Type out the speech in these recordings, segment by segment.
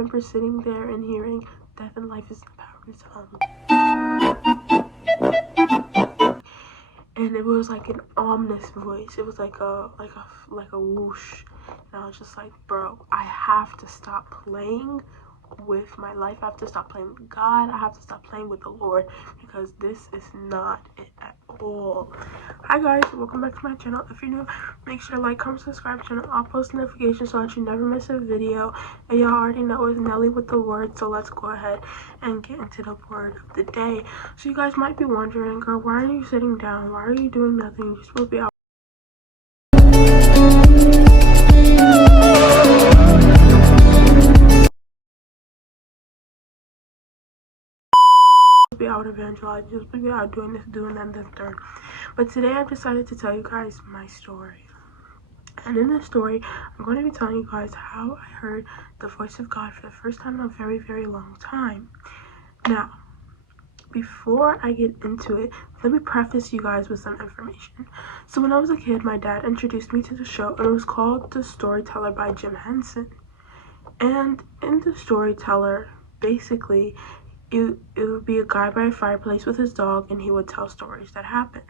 remember sitting there and hearing death and life is in the power of the tongue. And it was like an ominous voice. It was like a whoosh. And I was just like, bro, I have to stop playing with my life. I have to stop playing with God. I have to stop playing with the Lord, because this is not it at all. Hi guys, welcome back to my channel. If you're new, make sure to like, comment, subscribe, turn on all post notifications so that you never miss a video. And y'all already know it's Nelly with the word, so let's go ahead and get into the word of the day. So you guys might be wondering, girl, why are you sitting down? Why are you doing nothing? You're supposed to be out. Be out evangelizing, just be out doing this, doing that, and the third. But today I've decided to tell you guys my story. And in this story, I'm going to be telling you guys how I heard the voice of God for the first time in a very, very long time. Now, before I get into it, let me preface you guys with some information. So when I was a kid, my dad introduced me to the show, and it was called The Storyteller by Jim Henson. And in The Storyteller, basically, it would be a guy by a fireplace with his dog, and he would tell stories that happened.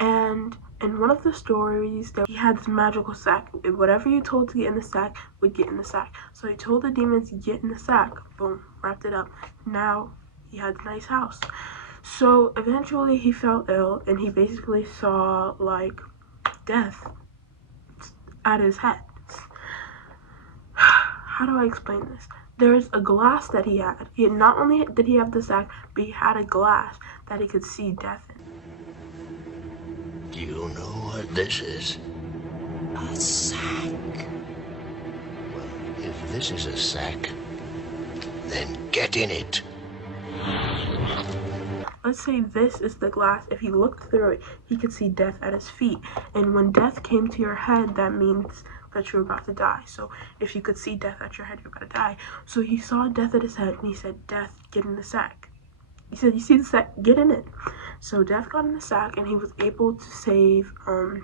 And in one of the stories, he had this magical sack. Whatever you told to get in the sack would get in the sack. So he told the demons, get in the sack. Boom, wrapped it up. Now he had a nice house. So eventually he fell ill, and he basically saw like death at his head. How do I explain this? There's a glass that he had. Not only did he have the sack, but he had a glass that he could see death in. Do you know what this is? A sack. Well, if this is a sack, then get in it. Let's say this is the glass. If he looked through it, he could see death at his feet. And when death came to your head, that means that you're about to die. So if you could see death at your head, you're about to die. So he saw death at his head, and he said, death, get in the sack. He said, you see the sack? Get in it. So death got in the sack, and he was able to save a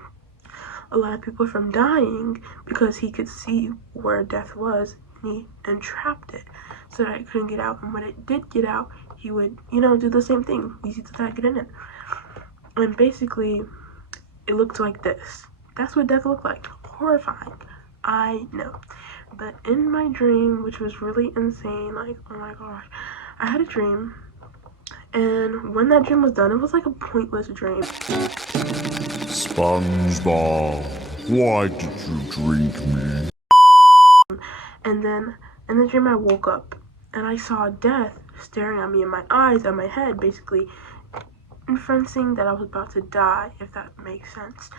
lot of people from dying because he could see where death was, and he entrapped it so that it couldn't get out. And when it did get out, he would, do the same thing. You see the sack, get in it. And basically, it looked like this. That's what death looked like. Horrifying. I know. But in my dream, which was really insane, like, oh my gosh, I had a dream. And when that dream was done, it was like a pointless dream. SpongeBob, why did you drink me? And then in the dream I woke up and I saw death staring at me in my eyes, at my head, basically inferencing that I was about to die, if that makes sense.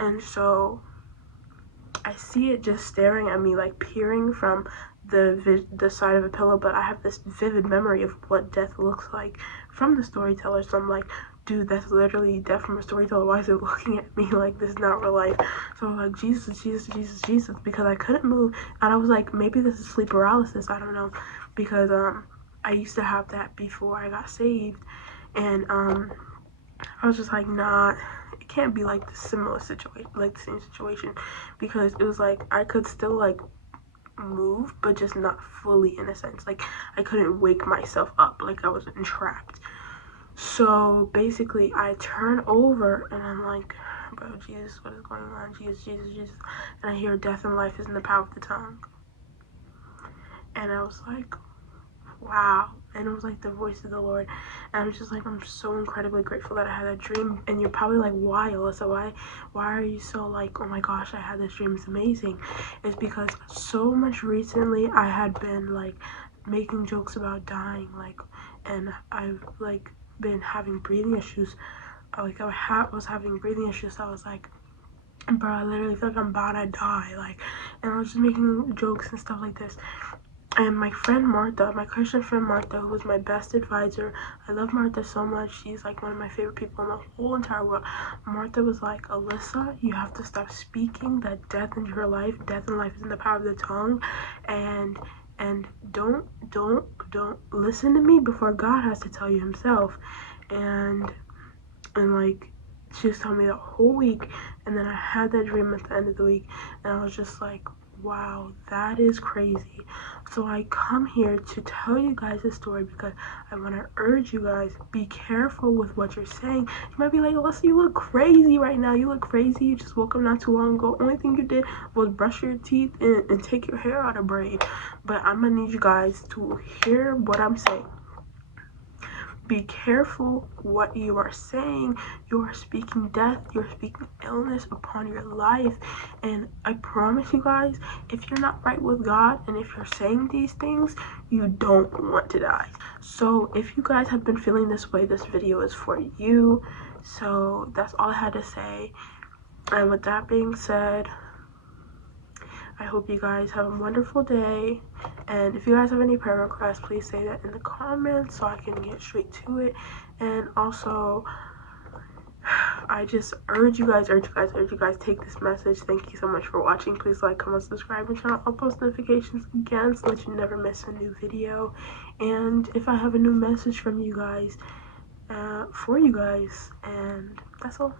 And so I see it just staring at me, like peering from the side of a pillow, but I have this vivid memory of what death looks like from the storyteller. So I'm like, dude, that's literally death from a storyteller. Why is it looking at me like this is not real life? So I was like, Jesus, Jesus, Jesus, Jesus, because I couldn't move. And I was like, maybe this is sleep paralysis. I don't know, because I used to have that before I got saved, and I was just like, nah, it can't be like the similar situation, like the same situation, because it was like I could still like move, but just not fully, in a sense. Like I couldn't wake myself up, like I was entrapped. So basically I turn over and I'm like, bro, Jesus, what is going on? Jesus, Jesus, Jesus. And I hear death and life is in the power of the tongue. And I was like, wow. And it was like the voice of the Lord. And I'm just like, I'm so incredibly grateful that I had that dream. And you're probably like, why, Alyssa? Why are you so like, oh my gosh, I had this dream, it's amazing? It's because so much recently I had been like making jokes about dying, like, and I've like been having breathing issues. Like I was having breathing issues, so I was like, bro, I literally feel like I'm about to die, like, and I was just making jokes and stuff like this. And my friend Martha, my Christian friend Martha, who was my best advisor, I love Martha so much. She's like one of my favorite people in the whole entire world. Martha was like, Alyssa, you have to stop speaking that death in your life, death in life is in the power of the tongue, and don't listen to me before God has to tell you himself. And like, she was telling me the whole week, and then I had that dream at the end of the week, and I was just like, wow, that is crazy. So I come here to tell you guys this story because I want to urge you guys, be careful with what you're saying. You might be like, Alyssa, you look crazy right now. You look crazy. You just woke up not too long ago. Only thing you did was brush your teeth and take your hair out of braid. But I'm going to need you guys to hear what I'm saying. Be careful what you are saying. You are speaking death. You're speaking illness upon your life. And I promise you guys, if you're not right with God and if you're saying these things, you don't want to die. So if you guys have been feeling this way, this video is for you. So that's all I had to say. And with that being said, I hope you guys have a wonderful day. And if you guys have any prayer requests, please say that in the comments so I can get straight to it. And also, I just urge you guys, take this message. Thank you so much for watching. Please like, comment, subscribe, and turn on all post notifications again so that you never miss a new video. And if I have a new message from you guys, for you guys, and that's all.